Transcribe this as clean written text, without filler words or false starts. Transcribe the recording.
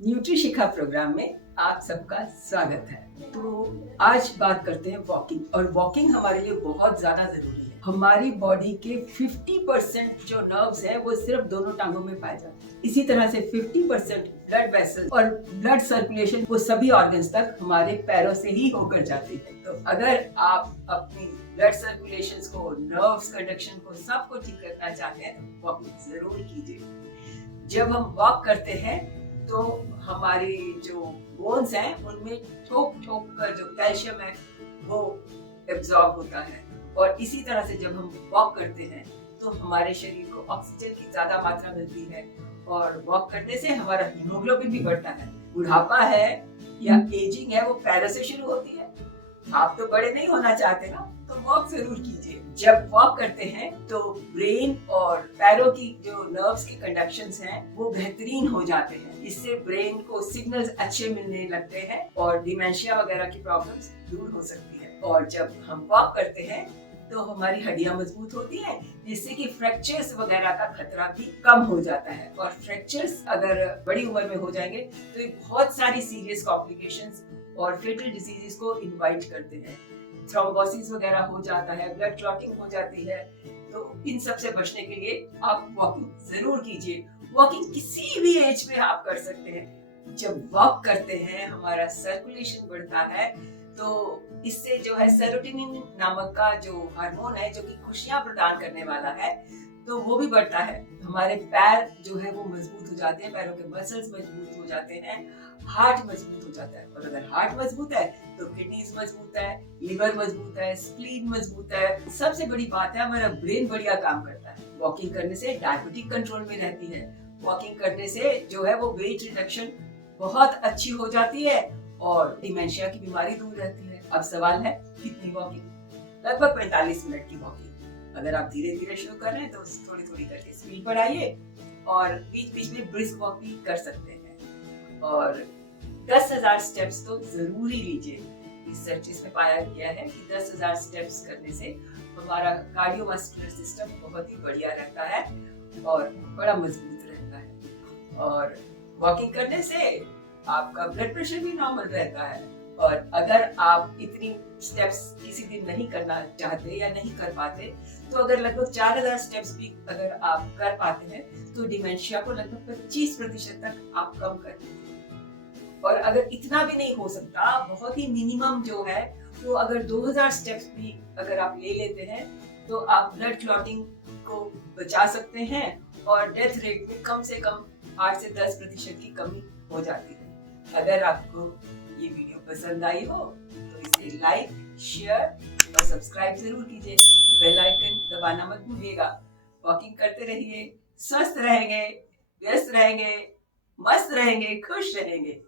न्यूट्रिशिखा programme में आप सबका स्वागत है। तो आज बात करते हैं वॉकिंग, और वॉकिंग हमारे लिए बहुत ज्यादा जरूरी है। हमारी बॉडी के 50% जो नर्व्स हैं वो सिर्फ दोनों टांगों में पाए जाते हैं। इसी तरह से 50% ब्लड वेसल और ब्लड सर्कुलेशन वो सभी ऑर्गन्स तक हमारे पैरों से ही होकर जाती है। तो अगर आप अपनी ब्लड सर्कुलेशन को, नर्व्स कंडक्शन को, सबको ठीक करना चाहते हैं तो वॉकिंग जरूर कीजिए। जब हम वॉक करते हैं तो हमारी जो बोन्स हैं उनमें ठोक ठोक कर जो कैल्शियम है वो एब्जॉर्ब होता है, और इसी तरह से जब हम वॉक करते हैं तो हमारे शरीर को ऑक्सीजन की ज्यादा मात्रा मिलती है, और वॉक करने से हमारा हीमोग्लोबिन भी बढ़ता है। बुढ़ापा है या एजिंग है वो पैरों से शुरू होती है। आप तो बड़े नहीं होना चाहते ना, तो वॉक जरूर कीजिए। जब वॉक करते हैं तो ब्रेन और पैरों की जो नर्व्स के कंडक्शंस हैं वो बेहतरीन हो जाते हैं। इससे ब्रेन को सिग्नल्स अच्छे मिलने लगते हैं और डिमेंशिया वगैरह की प्रॉब्लम्स दूर हो सकती है। और जब हम वॉक करते हैं तो हमारी हड्डियां मजबूत होती हैं, जिससे कि फ्रैक्चर्स वगैरह का खतरा भी कम हो जाता है। और फ्रैक्चर्स अगर बड़ी उम्र में हो जाएंगे तो ये बहुत सारी सीरियस कॉम्प्लिकेशंस और फेटल डिजीजेस को इनवाइट करते हैं। थ्रोम्बोसिस वगैरह हो जाता है, ब्लड क्लॉटिंग हो जाती है। तो इन सब से बचने के लिए आप वॉकिंग जरूर कीजिए। वॉकिंग किसी भी एज में आप कर सकते हैं। जब वॉक करते हैं हमारा सर्कुलेशन बढ़ता है, तो इससे जो है सेरोटोनिन नामक का जो हार्मोन है जो कि खुशियां प्रदान करने वाला है, तो वो भी बढ़ता है। हमारे पैर जो है वो मजबूत हो जाते हैं, पैरों के मसल्स मजबूत हो जाते हैं, हार्ट मजबूत हो जाता है। और अगर हार्ट मजबूत है तो किडनीज मजबूत है, लिवर मजबूत है, स्प्लीन मजबूत है। सबसे बड़ी बात है हमारा ब्रेन बढ़िया काम करता है। वॉकिंग करने से डायबिटिक कंट्रोल में रहती है। वॉकिंग करने से जो है वो वेट रिडक्शन बहुत अच्छी हो जाती है और डिमेंशिया की बीमारी दूर रहती है। अब सवाल है कितनी वॉकिंग? लगभग 45 मिनट की वॉकिंग। अगर आप धीरे धीरे शुरू कर रहे हैं तो थोड़ी थोड़ी करके स्पीड बढ़ाइए, और बीच बीच में ब्रिस्क वॉक भी कर सकते हैं। और 10,000 स्टेप्स तो जरूर ही लीजिए। रिसर्च में पाया गया है कि 10,000 स्टेप्स करने से हमारा कार्डियोवास्कुलर सिस्टम बहुत ही बढ़िया रहता है और बड़ा मजबूत रहता है। और वॉकिंग करने से आपका ब्लड प्रेशर भी नॉर्मल रहता है। और अगर आप इतनी स्टेप्स किसी दिन नहीं करना चाहते या नहीं कर पाते, तो अगर लगभग 4,000 स्टेप्स भी अगर आप कर पाते हैं तो डिमेंशिया को लगभग 25% तक आप कम कर देते हैं। और अगर इतना भी नहीं हो सकता, बहुत ही मिनिमम जो है वो अगर 2,000 स्टेप्स भी अगर आप ले लेते हैं तो आप ब्लड क्लॉटिंग को बचा सकते हैं, और डेथ रेट में कम से कम 8 से 10% की कमी हो जाती है। अगर आपको ये वीडियो पसंद आई हो तो इसे लाइक, शेयर और सब्सक्राइब जरूर कीजिए। बेल आइकन दबाना मत भूलिएगा। वॉकिंग करते रहिए, स्वस्थ रहेंगे, व्यस्त रहेंगे, मस्त रहेंगे, खुश रहेंगे।